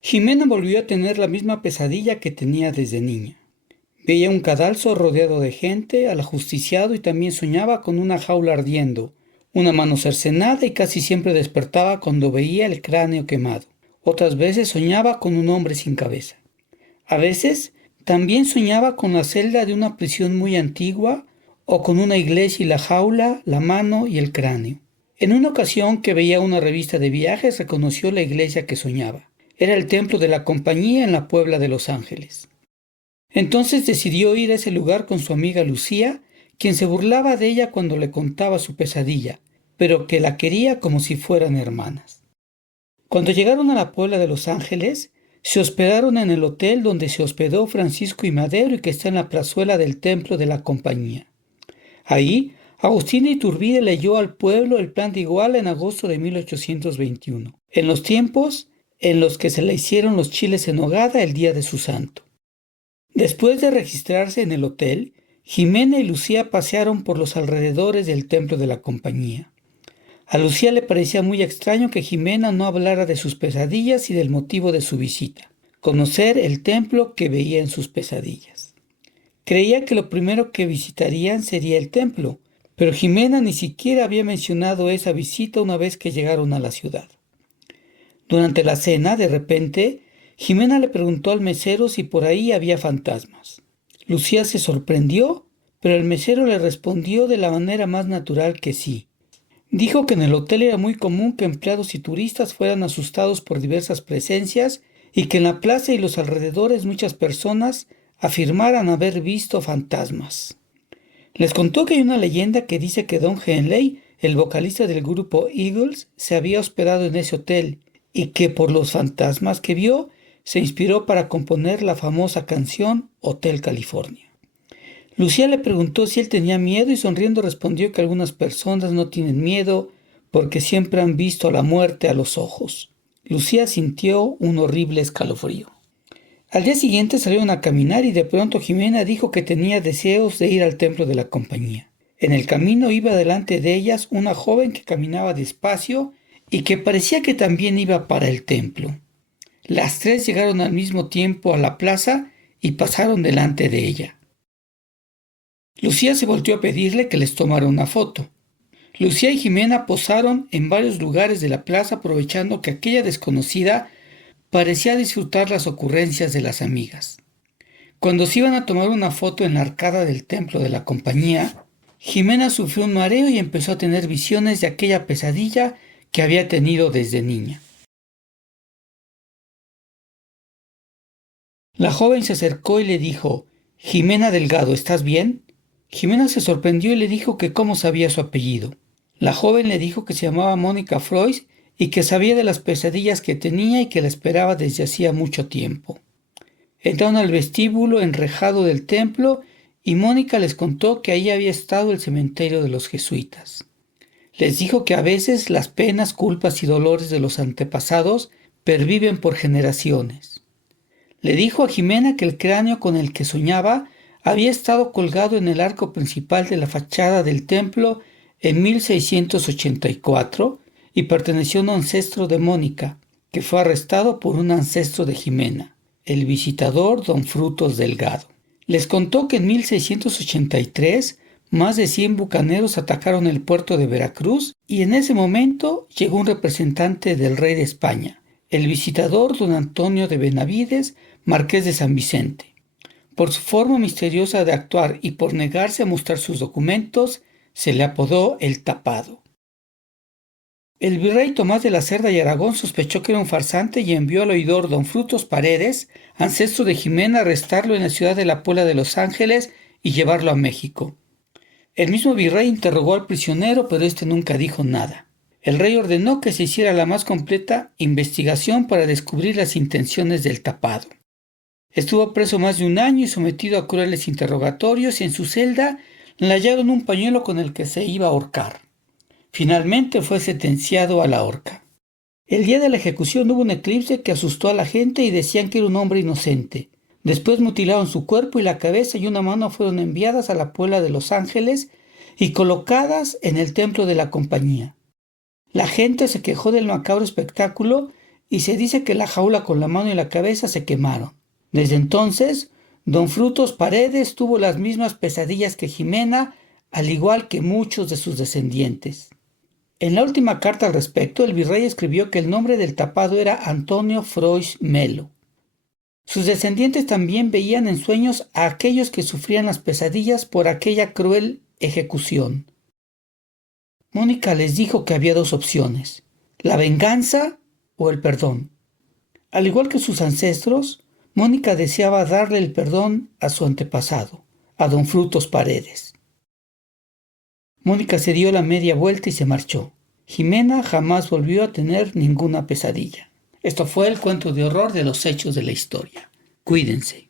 Jimena volvió a tener la misma pesadilla que tenía desde niña. Veía un cadalso rodeado de gente, al ajusticiado, y también soñaba con una jaula ardiendo, una mano cercenada, y casi siempre despertaba cuando veía el cráneo quemado. Otras veces soñaba con un hombre sin cabeza. A veces también soñaba con la celda de una prisión muy antigua, o con una iglesia y la jaula, la mano y el cráneo. En una ocasión que veía una revista de viajes, reconoció la iglesia que soñaba. Era el templo de la Compañía en la Puebla de Los Ángeles. Entonces decidió ir a ese lugar con su amiga Lucía, quien se burlaba de ella cuando le contaba su pesadilla, pero que la quería como si fueran hermanas. Cuando llegaron a la Puebla de Los Ángeles, se hospedaron en el hotel donde se hospedó Francisco y Madero y que está en la plazuela del templo de la Compañía. Ahí, Agustín de Iturbide leyó al pueblo el plan de Iguala en agosto de 1821, en los tiempos en los que se le hicieron los chiles en nogada el día de su santo. Después de registrarse en el hotel, Jimena y Lucía pasearon por los alrededores del templo de la Compañía. A Lucía le parecía muy extraño que Jimena no hablara de sus pesadillas y del motivo de su visita, conocer el templo que veía en sus pesadillas. Creía que lo primero que visitarían sería el templo, pero Jimena ni siquiera había mencionado esa visita una vez que llegaron a la ciudad. Durante la cena, de repente, Jimena le preguntó al mesero si por ahí había fantasmas. Lucía se sorprendió, pero el mesero le respondió de la manera más natural que sí. Dijo que en el hotel era muy común que empleados y turistas fueran asustados por diversas presencias y que en la plaza y los alrededores muchas personas afirmaran haber visto fantasmas. Les contó que hay una leyenda que dice que Don Henley, el vocalista del grupo Eagles, se había hospedado en ese hotel y que por los fantasmas que vio se inspiró para componer la famosa canción Hotel California. Lucía le preguntó si él tenía miedo y sonriendo respondió que algunas personas no tienen miedo porque siempre han visto a la muerte a los ojos. Lucía sintió un horrible escalofrío. Al día siguiente salieron a caminar y de pronto Jimena dijo que tenía deseos de ir al templo de la Compañía. En el camino iba delante de ellas una joven que caminaba despacio y que parecía que también iba para el templo. Las tres llegaron al mismo tiempo a la plaza y pasaron delante de ella. Lucía se volteó a pedirle que les tomara una foto. Lucía y Jimena posaron en varios lugares de la plaza aprovechando que aquella desconocida parecía disfrutar las ocurrencias de las amigas. Cuando se iban a tomar una foto en la arcada del templo de la Compañía, Jimena sufrió un mareo y empezó a tener visiones de aquella pesadilla que había tenido desde niña. La joven se acercó y le dijo: «Jimena Delgado, ¿estás bien?». Jimena se sorprendió y le dijo que cómo sabía su apellido. La joven le dijo que se llamaba Mónica Freud y que sabía de las pesadillas que tenía y que la esperaba desde hacía mucho tiempo. Entraron al vestíbulo enrejado del templo y Mónica les contó que ahí había estado el cementerio de los jesuitas. Les dijo que a veces las penas, culpas y dolores de los antepasados perviven por generaciones. Le dijo a Jimena que el cráneo con el que soñaba había estado colgado en el arco principal de la fachada del templo en 1684 y perteneció a un ancestro de Mónica, que fue arrestado por un ancestro de Jimena, el visitador don Frutos Delgado. Les contó que en 1683 más de 100 bucaneros atacaron el puerto de Veracruz y en ese momento llegó un representante del rey de España, el visitador don Antonio de Benavides, marqués de San Vicente. Por su forma misteriosa de actuar y por negarse a mostrar sus documentos, se le apodó el Tapado. El virrey Tomás de la Cerda y Aragón sospechó que era un farsante y envió al oidor don Frutos Paredes, ancestro de Jimena, a arrestarlo en la ciudad de la Puebla de Los Ángeles y llevarlo a México. El mismo virrey interrogó al prisionero, pero este nunca dijo nada. El rey ordenó que se hiciera la más completa investigación para descubrir las intenciones del Tapado. Estuvo preso más de un año y sometido a crueles interrogatorios y en su celda le hallaron un pañuelo con el que se iba a ahorcar. Finalmente fue sentenciado a la horca. El día de la ejecución hubo un eclipse que asustó a la gente y decían que era un hombre inocente. Después mutilaron su cuerpo y la cabeza y una mano fueron enviadas a la Puebla de Los Ángeles y colocadas en el templo de la Compañía. La gente se quejó del macabro espectáculo y se dice que la jaula con la mano y la cabeza se quemaron. Desde entonces, don Frutos Paredes tuvo las mismas pesadillas que Jimena, al igual que muchos de sus descendientes. En la última carta al respecto, el virrey escribió que el nombre del tapado era Antonio Frois Melo. Sus descendientes también veían en sueños a aquellos que sufrían las pesadillas por aquella cruel ejecución. Mónica les dijo que había dos opciones, la venganza o el perdón. Al igual que sus ancestros, Mónica deseaba darle el perdón a su antepasado, a don Frutos Paredes. Mónica se dio la media vuelta y se marchó. Jimena jamás volvió a tener ninguna pesadilla. Esto fue el cuento de horror de los hechos de la historia. Cuídense.